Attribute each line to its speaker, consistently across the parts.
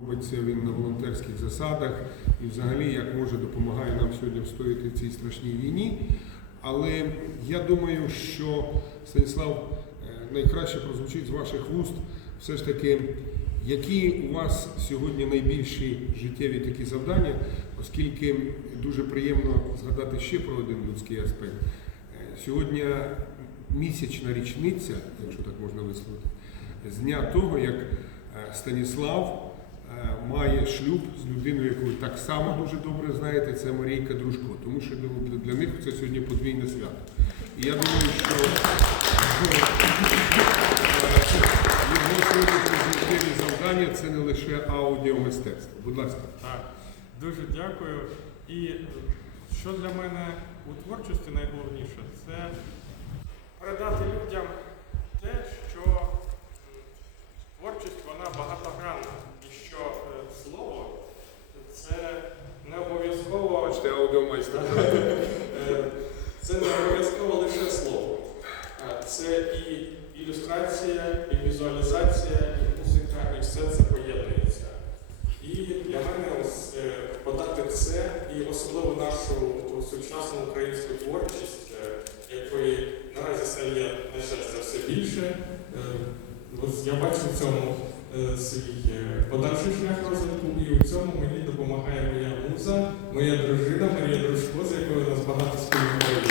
Speaker 1: Робиться він на волонтерських засадах і взагалі як може допомагає нам сьогодні встояти в цій страшній війні. Але я думаю, що Станіслав е, найкраще прозвучить з ваших вуст все ж таки, які у вас сьогодні найбільші життєві такі завдання, оскільки дуже приємно згадати ще про один людський аспект. Е, Сьогодні місячна річниця, якщо так можна висловити, з дня того, як е, Станіслав має шлюб з людиною, яку ви так само дуже добре знаєте, це Марійка Дружко. Тому що для, для них це сьогодні подвійне свято. І я думаю, що е, його сьогоднішні життєві завдання це не лише аудіомистецтво. Будь ласка.
Speaker 2: Так, дуже дякую. І е, що для мене у творчості найголовніше, це передати людям те, що творчість вона багатогранна, і що е, слово це не обов'язково
Speaker 1: Бачите, аудіомайстер.
Speaker 2: Е, Це не обов'язково лише слово. Е, Це і ілюстрація, і візуалізація, і музика, і все це поєднується. І для мене ось е, подати це, і особливо нашу сучасну українську творчість, е, якої наразі стає, на щастя, все більше. Я бачу в цьому свій е, подальший шлях розвитку, і у цьому мені допомагає моя муза, моя дружина Марія Дружко, з якою у нас багато спільних.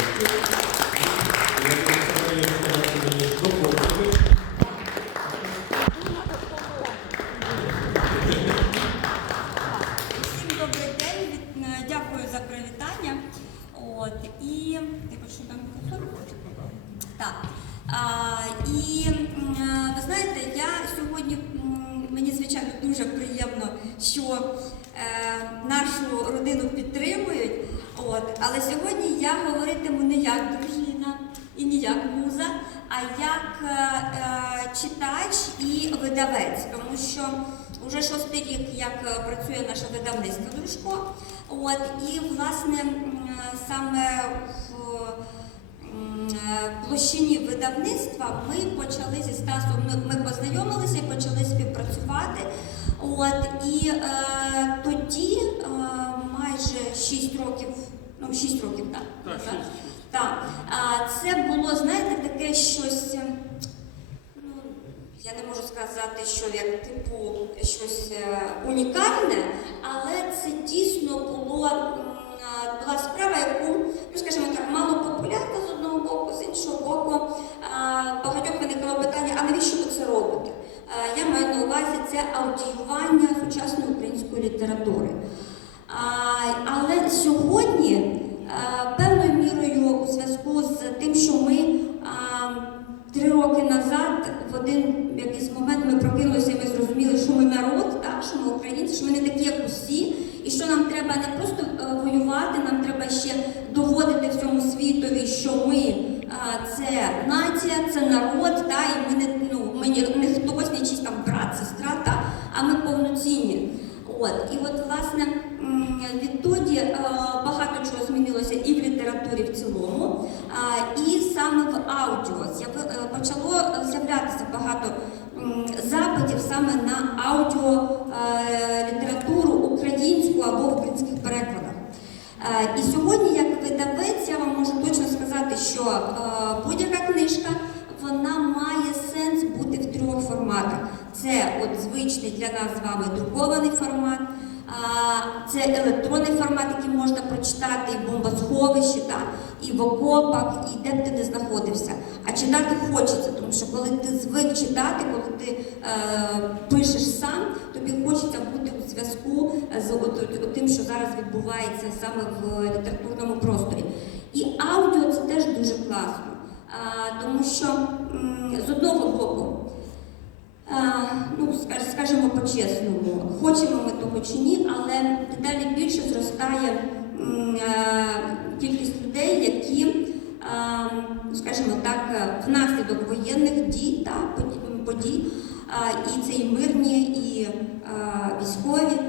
Speaker 3: Всім добрий день. Е, Дякую за привітання. От і ти мікрофон? Так. А, і е, ви знаєте, я сьогодні мені звичайно дуже приємно, що е, нашу родину підтримують. От, але сьогодні я говоритиму не як дружина і не як муза, а як е, е, читач і видавець, тому що вже шостий рік, як е, працює наше видавництво Дружко. От, і власне саме в е, площині видавництва ми почали зі Стасом, ми, ми співпрацювати. От, і е, тоді, е, майже 6 років, ну 6 років, так.
Speaker 2: Так,
Speaker 3: так. А, це було, знаєте, таке щось. е, Ну, я не можу сказати, що як типу щось е, унікальне, але це дійсно було м, була справа, яку, ну скажімо так, мало популярна з одного боку, з іншого боку, а, багатьох виникало питання, а навіщо ви це робите? А, Я маю на увазі це аудіювання сучасної української літератури. А, Але сьогодні а, певною мірою у зв'язку з тим, що ми а, три роки назад в один якийсь момент ми прокинулися і ми зрозуміли, що ми народ, так, що ми українці, що ми не такі, як усі, і що нам треба не просто е, воювати, нам треба ще доводити всьому світові, що ми а, це нація, це народ, та, і ми не, ну, ми не, не хтось, не чийсь там брат, сестра, та, а ми повноцінні. От, і от, власне, відтоді е, багато чого змінилося і в літературі в цілому, і саме в аудіо е, почало з'являтися багато запитів саме на аудіо е, літературу українську або українських перекладах. І сьогодні, як видавець, я вам можу точно сказати, що будь-яка книжка вона має сенс бути в трьох форматах. Це от звичний для нас з вами а, це електронний формат, який можна прочитати і в бомбосховищі, та, і в окопах, і де б ти не знаходився. А читати хочеться, тому що коли ти звик читати, коли ти е, пишеш сам, тобі хочеться бути у зв'язку з от, тим, що зараз відбувається саме в літературному просторі. І аудіо це теж дуже класно, а, тому що м, з одного боку. Ну, по-чесному, хочемо ми того чи ні, але дедалі більше зростає е, кількість людей, які, скажімо так, е, внаслідок воєнних дій та подій і це і мирні, і військові,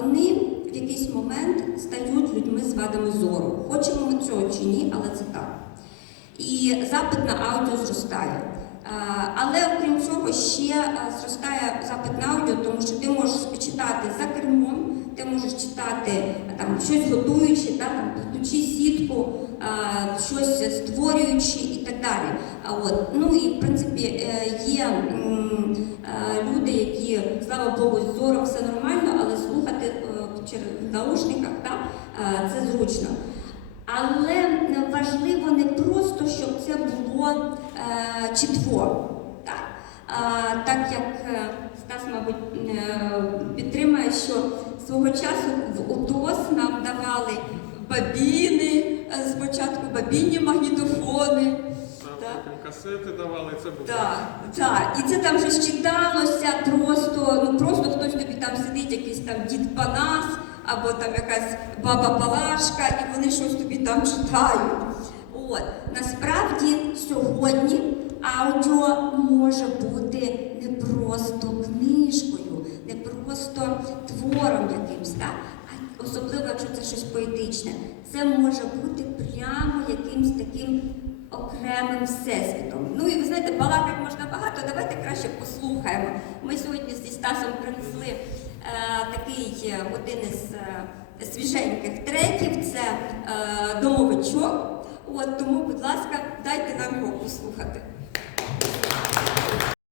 Speaker 3: вони в якийсь момент стають людьми з вадами зору. Хочемо ми цього чи ні, але це так. І запит на аудіо зростає. Але окрім цього ще зростає запит на аудіо, тому що ти можеш читати за кермом, ти можеш читати там щось готуючи, да, там плетучи сітку, щось створюючи і так далі. От ну і в принципі е, є е, люди, які слава Богу, з зором все нормально, але слухати е, в наушниках да, е, це зручно. Але важливо не просто, щоб це було е, чітко. Так? А, так як е, Стас, мабуть, е, підтримує, що свого часу в УТОС нам давали бабіни, е, спочатку бабінні магнітофони.
Speaker 2: Касети давали, це було.
Speaker 3: Так, так. І це там вже читалося просто, ну просто хтось тобі там сидить, якийсь там дід Панас, або там якась баба Палашка, і вони щось тобі там читають. От насправді сьогодні аудіо може бути не просто книжкою, не просто твором якимсь, так? а особливо, якщо це щось поетичне. Це може бути прямо якимсь таким окремим всесвітом. Ну і ви знаєте, балакати можна багато, давайте краще послухаємо. Ми сьогодні зі Стасом принесли такий е, один із е, свіженьких треків, це е, домовичок. От тому, будь ласка, дайте нам його послухати.